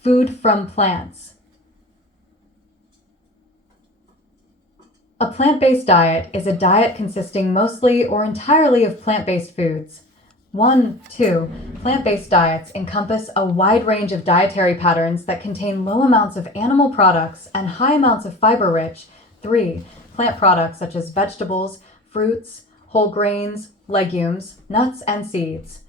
Food from plants. A plant-based diet is a diet consisting mostly or entirely of plant-based foods. 2. Plant-based diets encompass a wide range of dietary patterns that contain low amounts of animal products and high amounts of fiber-rich. 3. Plant products such as vegetables, fruits, whole grains, legumes, nuts, and seeds.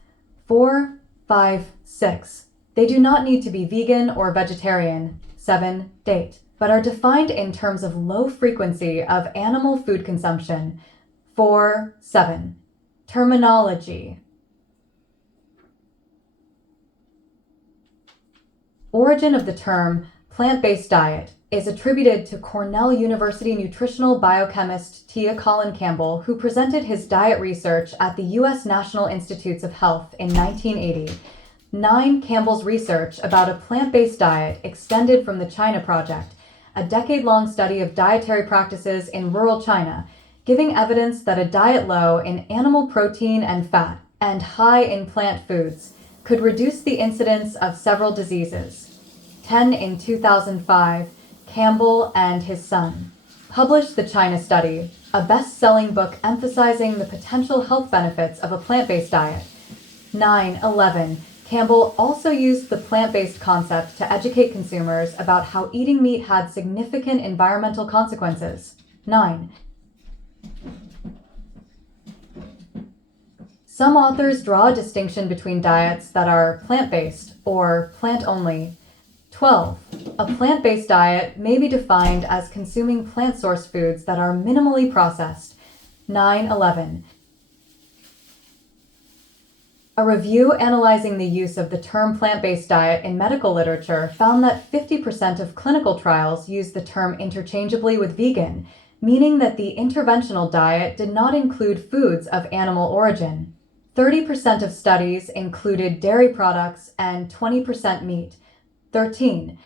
4, 5, 6. They do not need to be vegan or vegetarian. 7. Date, but are defined in terms of low frequency of animal food consumption. 4, 7. Terminology. Origin of the term plant-based diet is attributed to Cornell University nutritional biochemist Tia Colin Campbell, who presented his diet research at the U.S. National Institutes of Health in 1980. 9. Campbell's research about a plant-based diet extended from the China Project, a decade-long study of dietary practices in rural China, giving evidence that a diet low in animal protein and fat and high in plant foods could reduce the incidence of several diseases. 10. In 2005, Campbell and his son published The China Study, a best-selling book emphasizing the potential health benefits of a plant-based diet. 9. 11. Campbell also used the plant-based concept to educate consumers about how eating meat had significant environmental consequences. 9. Some authors draw a distinction between diets that are plant-based or plant-only. 12. A plant-based diet may be defined as consuming plant-sourced foods that are minimally processed. 9. 11. A review analyzing the use of the term plant-based diet in medical literature found that 50% of clinical trials used the term interchangeably with vegan, meaning that the interventional diet did not include foods of animal origin. 30% of studies included dairy products and 20% meat. 13.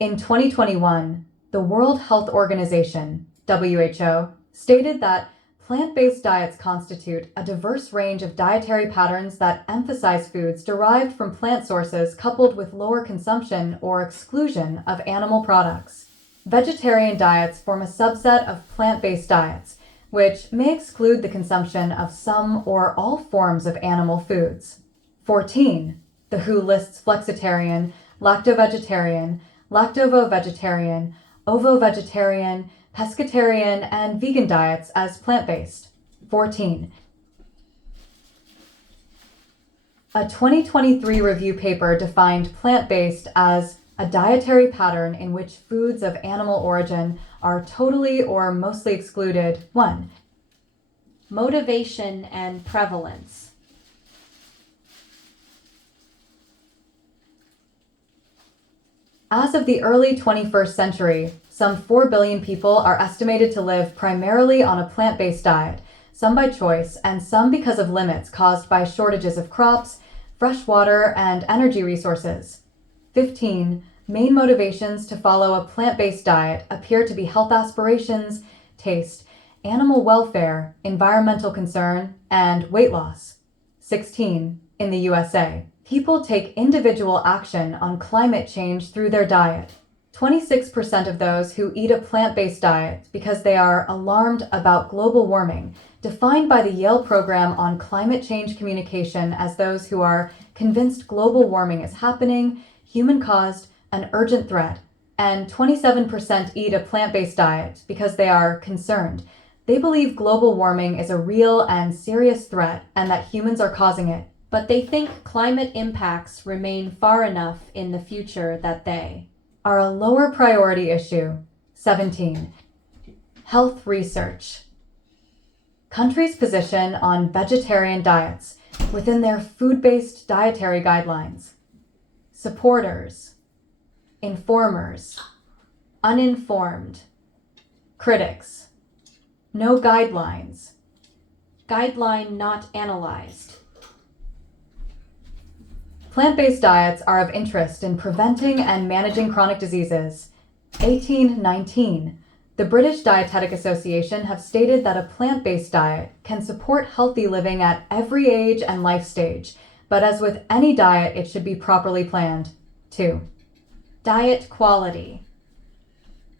In 2021, the World Health Organization, WHO, stated that plant-based diets constitute a diverse range of dietary patterns that emphasize foods derived from plant sources coupled with lower consumption or exclusion of animal products. Vegetarian diets form a subset of plant-based diets, which may exclude the consumption of some or all forms of animal foods. 14. The WHO lists flexitarian, lacto-vegetarian, lactovo-vegetarian, ovo-vegetarian, pescatarian, and vegan diets as plant-based. 14. A 2023 review paper defined plant-based as a dietary pattern in which foods of animal origin are totally or mostly excluded. 1. Motivation and prevalence. As of the early 21st century, some 4 billion people are estimated to live primarily on a plant-based diet, some by choice and some because of limits caused by shortages of crops, fresh water, and energy resources. 15. Main motivations to follow a plant-based diet appear to be health aspirations, taste, animal welfare, environmental concern, and weight loss. 16. In the USA, people take individual action on climate change through their diet. 26% of those who eat a plant-based diet because they are alarmed about global warming, defined by the Yale Program on Climate Change Communication as those who are convinced global warming is happening, human-caused, an urgent threat, and 27% eat a plant-based diet because they are concerned. They believe global warming is a real and serious threat and that humans are causing it. But they think climate impacts remain far enough in the future that they are a lower priority issue. 17. Health research. Countries' position on vegetarian diets within their food-based dietary guidelines. Supporters, informers, uninformed, critics, no guidelines, guideline not analyzed. Plant-based diets are of interest in preventing and managing chronic diseases. 1819. The British Dietetic Association have stated that a plant-based diet can support healthy living at every age and life stage, but as with any diet, it should be properly planned. 2. Diet quality.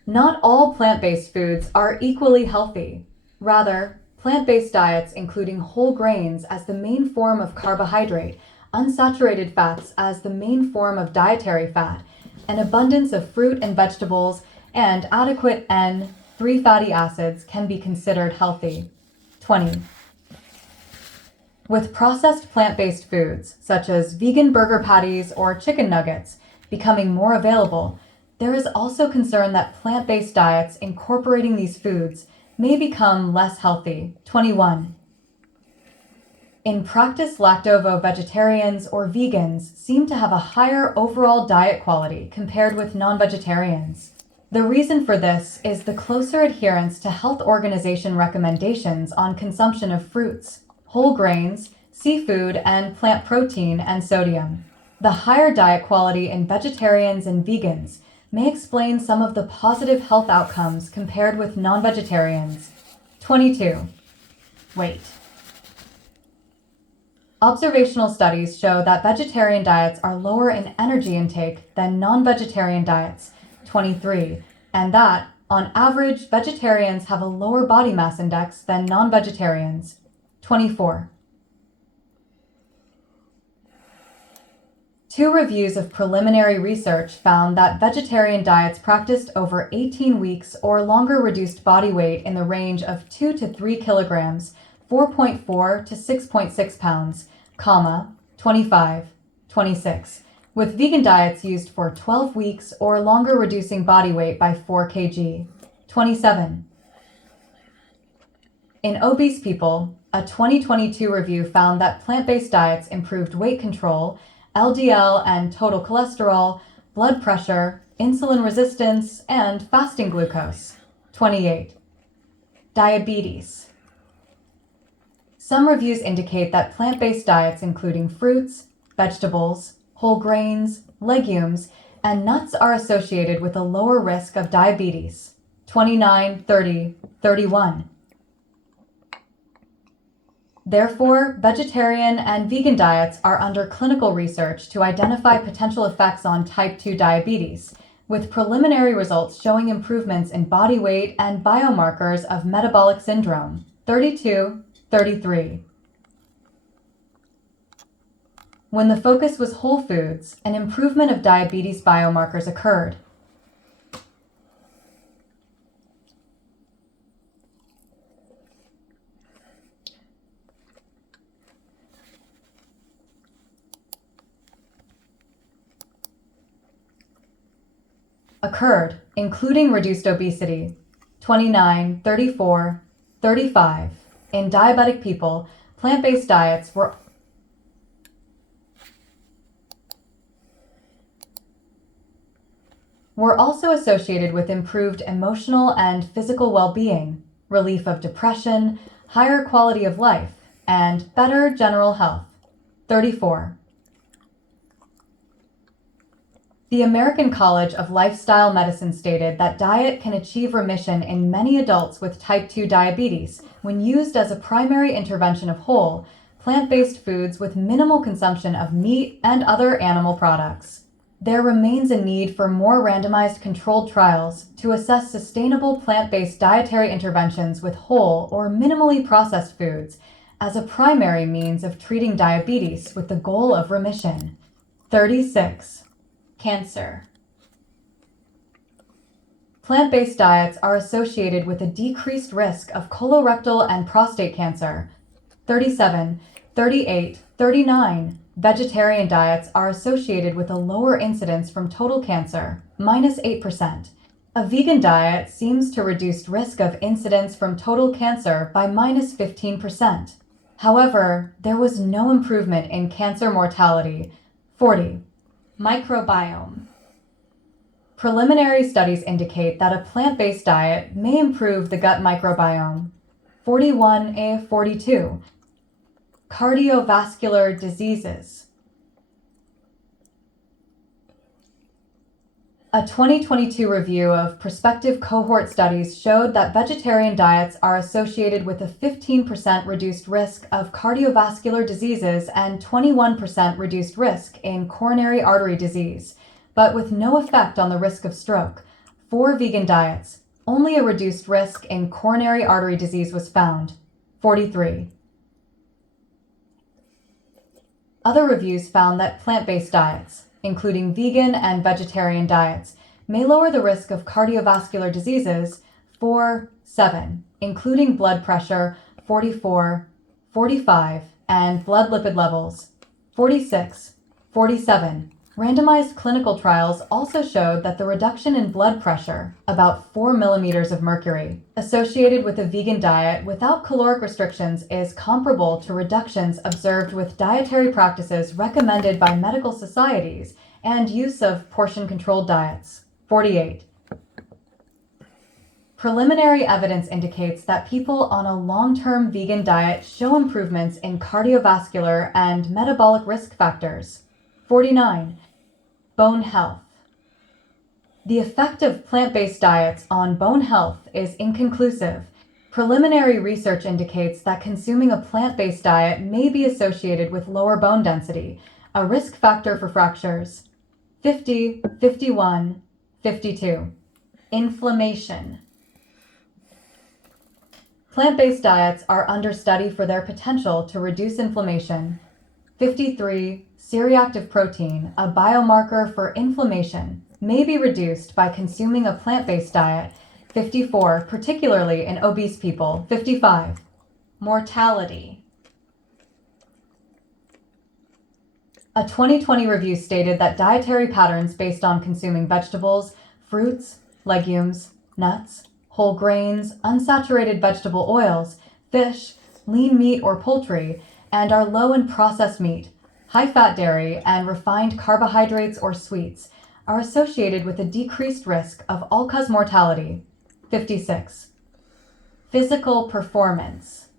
Not all plant-based foods are equally healthy. Rather, plant-based diets including whole grains as the main form of carbohydrate, unsaturated fats as the main form of dietary fat, an abundance of fruit and vegetables, and adequate N3 fatty acids can be considered healthy. 20. With processed plant-based foods, such as vegan burger patties or chicken nuggets, becoming more available, there is also concern that plant-based diets incorporating these foods may become less healthy. 21. In practice, lacto-vegetarians or vegans seem to have a higher overall diet quality compared with non-vegetarians. The reason for this is the closer adherence to health organization recommendations on consumption of fruits, whole grains, seafood, and plant protein and sodium. The higher diet quality in vegetarians and vegans may explain some of the positive health outcomes compared with non-vegetarians. 22. Weight. Observational studies show that vegetarian diets are lower in energy intake than non-vegetarian diets, 23, and that, on average, vegetarians have a lower body mass index than non-vegetarians, 24. 2 reviews of preliminary research found that vegetarian diets practiced over 18 weeks or longer reduced body weight in the range of 2 to 3 kilograms, 4.4 to 6.6 pounds, 25, 26, with vegan diets used for 12 weeks or longer reducing body weight by 4 kg, 27. In obese people, a 2022 review found that plant-based diets improved weight control, LDL and total cholesterol, blood pressure, insulin resistance, and fasting glucose. 28. Diabetes. Some reviews indicate that plant-based diets including fruits, vegetables, whole grains, legumes, and nuts are associated with a lower risk of diabetes. 29, 30, 31. Therefore, vegetarian and vegan diets are under clinical research to identify potential effects on type 2 diabetes, with preliminary results showing improvements in body weight and biomarkers of metabolic syndrome. 32, 33. When the focus was whole foods, an improvement of diabetes biomarkers occurred. Including reduced obesity, 29, 34, 35. In diabetic people, plant-based diets were also associated with improved emotional and physical well-being, relief of depression, higher quality of life, and better general health. 34. The American College of Lifestyle Medicine stated that diet can achieve remission in many adults with type 2 diabetes when used as a primary intervention of whole, plant-based foods with minimal consumption of meat and other animal products. There remains a need for more randomized controlled trials to assess sustainable plant-based dietary interventions with whole or minimally processed foods as a primary means of treating diabetes with the goal of remission. 36. Cancer. Plant-based diets are associated with a decreased risk of colorectal and prostate cancer. 37, 38, 39. Vegetarian diets are associated with a lower incidence from total cancer, -8%. A vegan diet seems to reduce risk of incidence from total cancer by -15%. However, there was no improvement in cancer mortality. 40. Microbiome. Preliminary studies indicate that a plant-based diet may improve the gut microbiome. 41A42. Cardiovascular diseases. A 2022 review of prospective cohort studies showed that vegetarian diets are associated with a 15% reduced risk of cardiovascular diseases and 21% reduced risk in coronary artery disease, but with no effect on the risk of stroke. For vegan diets, only a reduced risk in coronary artery disease was found. 43. Other reviews found that plant-based diets, including vegan and vegetarian diets, may lower the risk of cardiovascular diseases. 7, including blood pressure. 44, 45, and blood lipid levels. 46, 47. Randomized clinical trials also showed that the reduction in blood pressure, about 4 millimeters of mercury, associated with a vegan diet without caloric restrictions is comparable to reductions observed with dietary practices recommended by medical societies and use of portion-controlled diets. 48. Preliminary evidence indicates that people on a long-term vegan diet show improvements in cardiovascular and metabolic risk factors. 49. Bone health. The effect of plant-based diets on bone health is inconclusive. Preliminary research indicates that consuming a plant-based diet may be associated with lower bone density, a risk factor for fractures. 50, 51, 52. Inflammation. Plant-based diets are under study for their potential to reduce inflammation. 53. C-reactive protein, a biomarker for inflammation, may be reduced by consuming a plant-based diet. 54, particularly in obese people. 55. Mortality. A 2020 review stated that dietary patterns based on consuming vegetables, fruits, legumes, nuts, whole grains, unsaturated vegetable oils, fish, lean meat or poultry, and are low in processed meat, high-fat dairy, and refined carbohydrates or sweets are associated with a decreased risk of all-cause mortality. 56. Physical performance.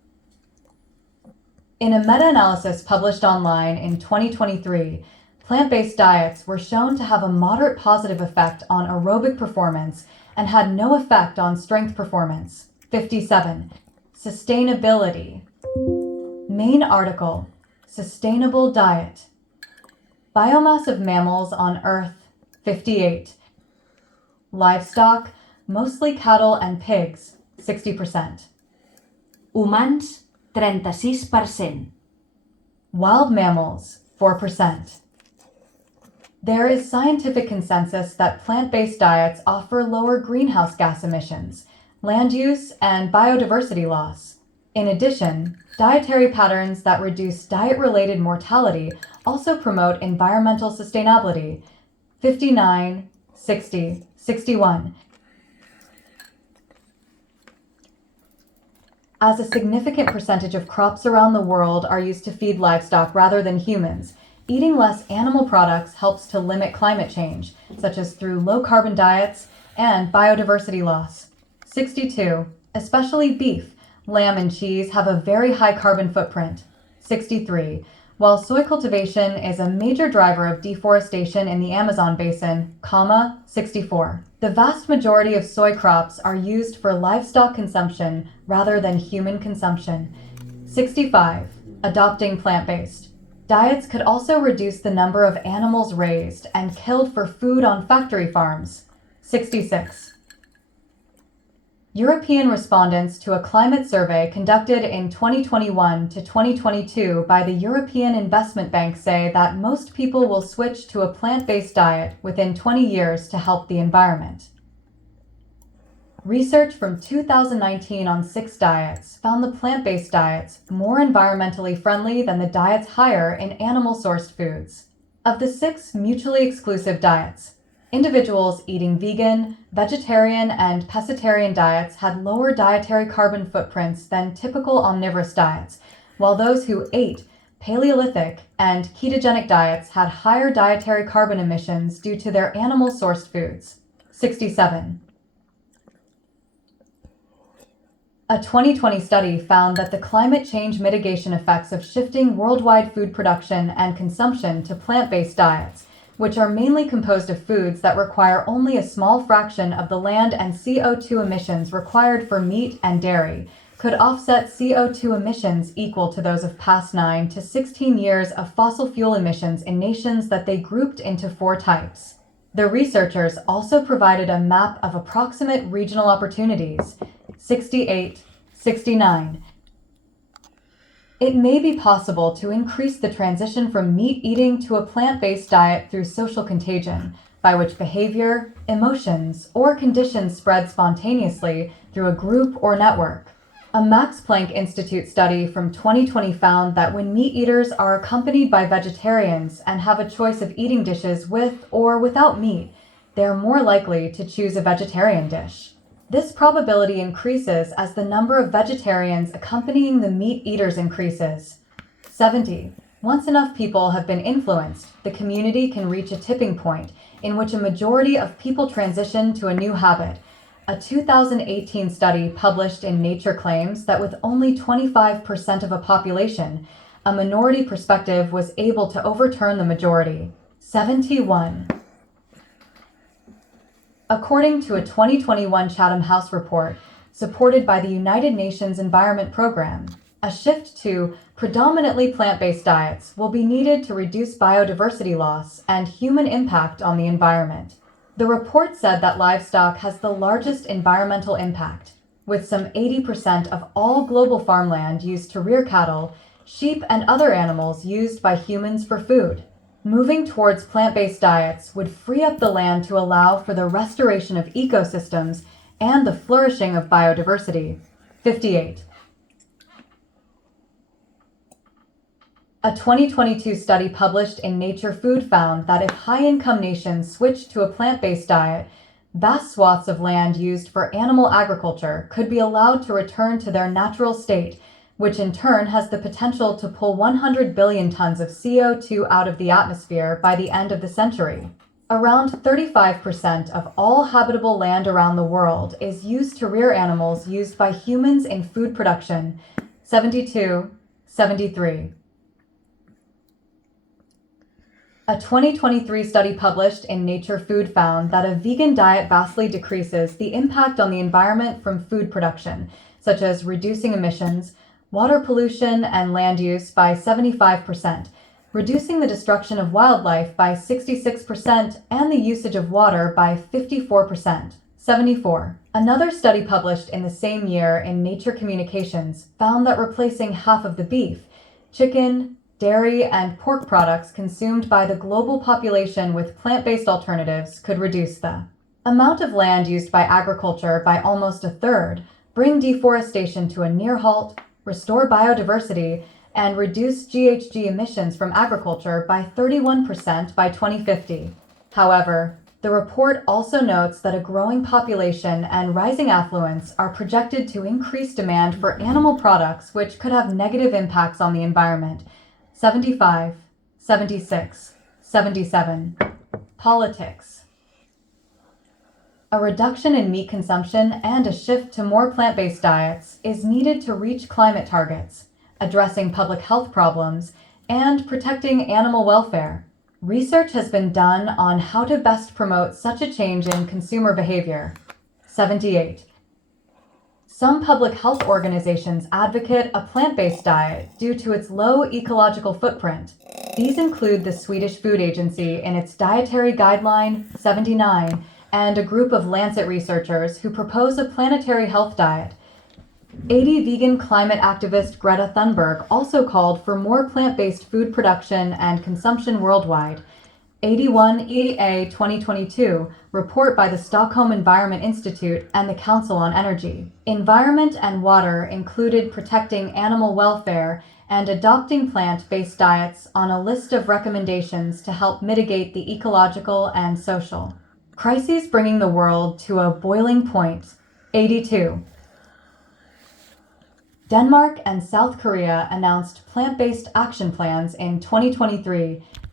In a meta-analysis published online in 2023, plant-based diets were shown to have a moderate positive effect on aerobic performance and had no effect on strength performance. 57. Sustainability. Main article, Sustainable Diet. Biomass of mammals on Earth, 58. Livestock, mostly cattle and pigs, 60%. Humans, 36%. Wild mammals, 4%. There is scientific consensus that plant-based diets offer lower greenhouse gas emissions, land use, and biodiversity loss. In addition, dietary patterns that reduce diet-related mortality also promote environmental sustainability. 59, 60, 61. As a significant percentage of crops around the world are used to feed livestock rather than humans, eating less animal products helps to limit climate change, such as through low-carbon diets and biodiversity loss. 62. Especially beef, lamb, and cheese have a very high carbon footprint. 63. While soy cultivation is a major driver of deforestation in the Amazon basin, 64. The vast majority of soy crops are used for livestock consumption rather than human consumption. 65. Adopting plant-based. Diets could also reduce the number of animals raised and killed for food on factory farms. 66. European respondents to a climate survey conducted in 2021 to 2022 by the European Investment Bank say that most people will switch to a plant-based diet within 20 years to help the environment. Research from 2019 on 6 diets found the plant-based diets more environmentally friendly than the diets higher in animal-sourced foods. Of the 6 mutually exclusive diets, individuals eating vegan, vegetarian, and pescatarian diets had lower dietary carbon footprints than typical omnivorous diets, while those who ate Paleolithic and ketogenic diets had higher dietary carbon emissions due to their animal-sourced foods. 67. A 2020 study found that the climate change mitigation effects of shifting worldwide food production and consumption to plant-based diets which are mainly composed of foods that require only a small fraction of the land and CO2 emissions required for meat and dairy, could offset CO2 emissions equal to those of past 9 to 16 years of fossil fuel emissions in nations that they grouped into 4 types. The researchers also provided a map of approximate regional opportunities, 68, 69. It may be possible to increase the transition from meat eating to a plant-based diet through social contagion, by which behavior, emotions, or conditions spread spontaneously through a group or network. A Max Planck Institute study from 2020 found that when meat eaters are accompanied by vegetarians and have a choice of eating dishes with or without meat, they are more likely to choose a vegetarian dish. This probability increases as the number of vegetarians accompanying the meat eaters increases. 70. Once enough people have been influenced, the community can reach a tipping point in which a majority of people transition to a new habit. A 2018 study published in Nature claims that with only 25% of a population, a minority perspective was able to overturn the majority. 71. According to a 2021 Chatham House report, supported by the United Nations Environment Programme, a shift to predominantly plant-based diets will be needed to reduce biodiversity loss and human impact on the environment. The report said that livestock has the largest environmental impact, with some 80% of all global farmland used to rear cattle, sheep, and other animals used by humans for food. Moving towards plant-based diets would free up the land to allow for the restoration of ecosystems and the flourishing of biodiversity. 58. A 2022 study published in Nature Food found that if high-income nations switched to a plant-based diet, vast swaths of land used for animal agriculture could be allowed to return to their natural state, which in turn has the potential to pull 100 billion tons of CO2 out of the atmosphere by the end of the century. Around 35% of all habitable land around the world is used to rear animals used by humans in food production. 72, 73. A 2023 study published in Nature Food found that a vegan diet vastly decreases the impact on the environment from food production, such as reducing emissions, water pollution, and land use by 75%, reducing the destruction of wildlife by 66%, and the usage of water by 54%. 74. Another study published in the same year in Nature Communications found that replacing half of the beef, chicken, dairy, and pork products consumed by the global population with plant-based alternatives could reduce the amount of land used by agriculture by almost a third, bring deforestation to a near halt, restore biodiversity, and reduce GHG emissions from agriculture by 31% by 2050. However, the report also notes that a growing population and rising affluence are projected to increase demand for animal products, which could have negative impacts on the environment. 75, 76, 77. Politics. A reduction in meat consumption and a shift to more plant-based diets is needed to reach climate targets, addressing public health problems, and protecting animal welfare. Research has been done on how to best promote such a change in consumer behavior. 78. Some public health organizations advocate a plant-based diet due to its low ecological footprint. These include the Swedish Food Agency in its Dietary Guideline 79 and a group of Lancet researchers who propose a planetary health diet. 80 vegan climate activist Greta Thunberg also called for more plant-based food production and consumption worldwide. 81 EA 2022 report by the Stockholm Environment Institute and the Council on Energy. Environment and water included protecting animal welfare and adopting plant-based diets on a list of recommendations to help mitigate the ecological and social crises bringing the world to a boiling point. 82. Denmark and South Korea announced plant-based action plans in 2023